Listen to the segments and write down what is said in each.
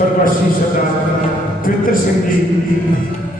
سربسی سدا پتر سنگھ جی ਲੋਕੇ ਖੁਸ਼ੀ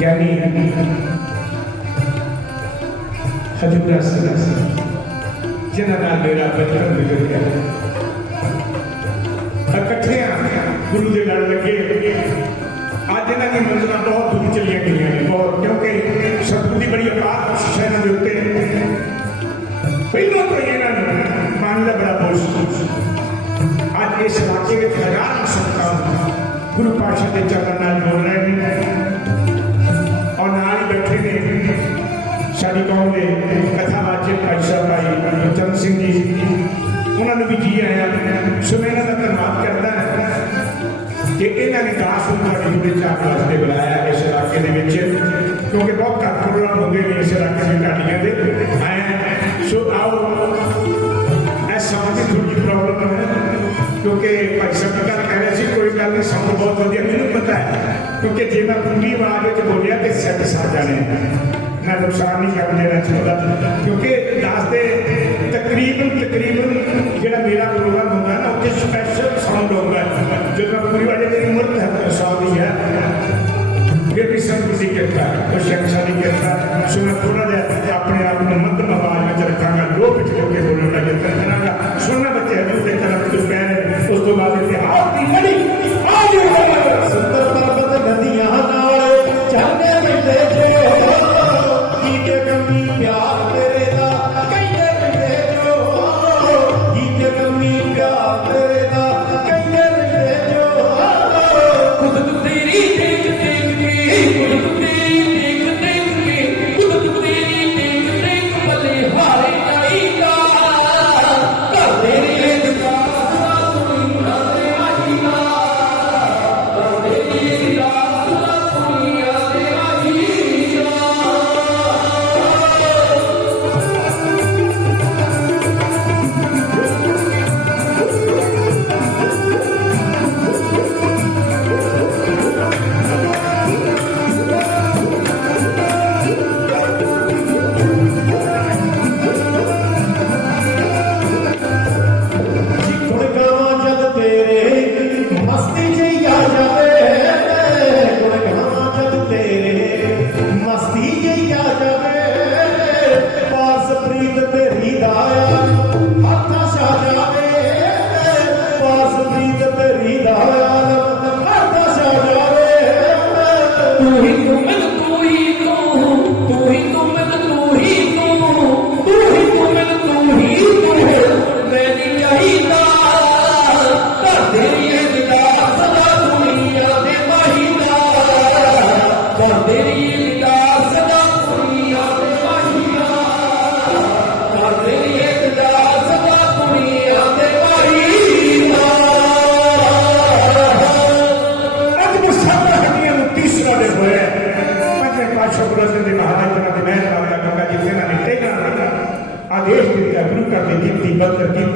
یعنی حجورہ سلسی جنہ نال میرا بچپن گزر گیا اکٹھے گرو دے لڑ لگے۔ آج انہوں کی منزل بہت دور چلیا گئی ہیں۔ بہت، کیونکہ سدگو کی بڑی اپار کوشش ہے انہوں کے اتنے پہلوں تو یہ مان کا بڑا بوجھ۔ آج اس علاقے میں ہزار سنتان گرو پاشا کے چرن بول رہے ہیں۔ ਸੋ ਮੈਂ ਇਹਨਾਂ ਦਾ ਧੰਨਵਾਦ ਕਰਦਾ ਕਿ ਇਹਨਾਂ ਨੇ ਦਾਸ ਨੂੰ ਤੁਹਾਡੇ ਜੁੜੇ ਚਾਰ ਵਾਸਤੇ ਬੁਲਾਇਆ ਇਸ ਇਲਾਕੇ ਦੇ ਵਿੱਚ। ਕਿਉਂਕਿ ਬਹੁਤ ਘੱਟ ਪ੍ਰੋਗਰਾਮ ਹੁੰਦੇ ਨੇ ਇਸ ਇਲਾਕੇ ਦੇ ਢਾਡੀਆਂ ਦੇ। ਮੈਂ ਸੋ ਆਓ ਇਹ ਸਮਾਂ ਥੋੜੀ ਪ੍ਰੋਬਲਮ ਹੈ ਕਿਉਂਕਿ ਭਾਈ ਸਾਹਿਬ ਕਹਿ ਰਿਹਾ ਸੀ, ਕੋਈ ਗੱਲ ਨਹੀਂ, ਸਭ ਬਹੁਤ ਵਧੀਆ। ਮੈਨੂੰ ਪਤਾ ਹੈ, ਕਿਉਂਕਿ ਜੇ ਮੈਂ ਪੂਰੀ ਆਵਾਜ਼ ਵਿੱਚ ਬੋਲਿਆ ਤੇ ਸੈੱਟ ਸਰ ਜਾਣੇ। ਮੈਂ ਨੁਕਸਾਨ ਨਹੀਂ ਕਰਨ ਦੇਣਾ ਚਾਹੁੰਦਾ। ਕਿਉਂਕਿ ਦਾਸ ਦੇ ਤਕਰੀਬਨ ਤਕਰੀਬਨ ਜਿਹੜਾ ਮੇਰਾ ਪ੍ਰੋਗਰਾਮ ਹੁੰਦਾ ਨਾ ਉੱਥੇ ਸਪੈਸ਼ਲ ਸਾਊਂਡ ਹੁੰਦਾ ਹੈ। ਜਦੋਂ ਮੈਂ ਪੂਰੀ ਆਵਾਜ਼ ਮੇਰੀ ਉਮਰ ਤਾਂ ਸਾਲ ਦੀ ਹੈ। ਫਿਰ ਵੀ ਸਭ ਦੀ ਕਿਰਪਾ ਉਹ ਸ਼ਖਸਾਂ ਦੀ ਕਿਰਪਾ ਸੋ ਮੈਂ नीत तेरी दाया तू ही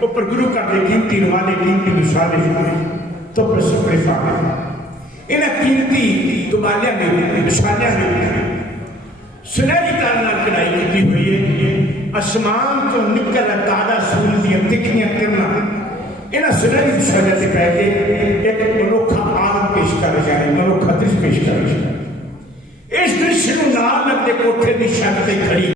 ਕੀਮਤੀ ਕੱਪੜੇ ਦੀ ਦੇਰ ਤੱਕ ਸੰਭਾਲ ਕਰ ਸਕਦੇ ਗੁਰਦੇ ਮਾਤਾ ਜੀ ਦਾ ਹੁਕਮ ਮਿਲਦੇ ਸਾਥ ਤੇਲਾਂ ਨੇ ਮੇਰੇ ਵਿੱਚ ਨੀਚੇ ਵਿਛਾਏ ਉੱਪਰ ਗੁਰੂ ਘਰ ਦੇ ਹੈ। ਅਸਮਾਨ ਤੋਂ ਨਿਕਲ ਤਾਰਾ ਸੂਰਜ ਦੀਆਂ ਤਿੱਖੀਆਂ ਕਿਰਨਾਂ। ਇਹਨਾਂ ਸੁਨਹਿਰੀ ਵਿਛਾਲਿਆਂ ਤੇ ਪੈ ਕੇ ਇੱਕ ਮਨੁੱਖਾ ਆਲਮ ਪੇਸ਼ ਕਰ ਰਿਹਾ ਹੈ, ਮਨੁੱਖਾ ਦ੍ਰਿਸ਼ ਪੇਸ਼ ਕਰ ਰਿਹਾ ਹੈ। ਇਸ ਦ੍ਰਿਸ਼ ਨੂੰ ਨਾਲ ਲੱਗਦੇ ਕੋਠੇ ਦੀ ਛੱਤ ਤੇ ਖੜੀ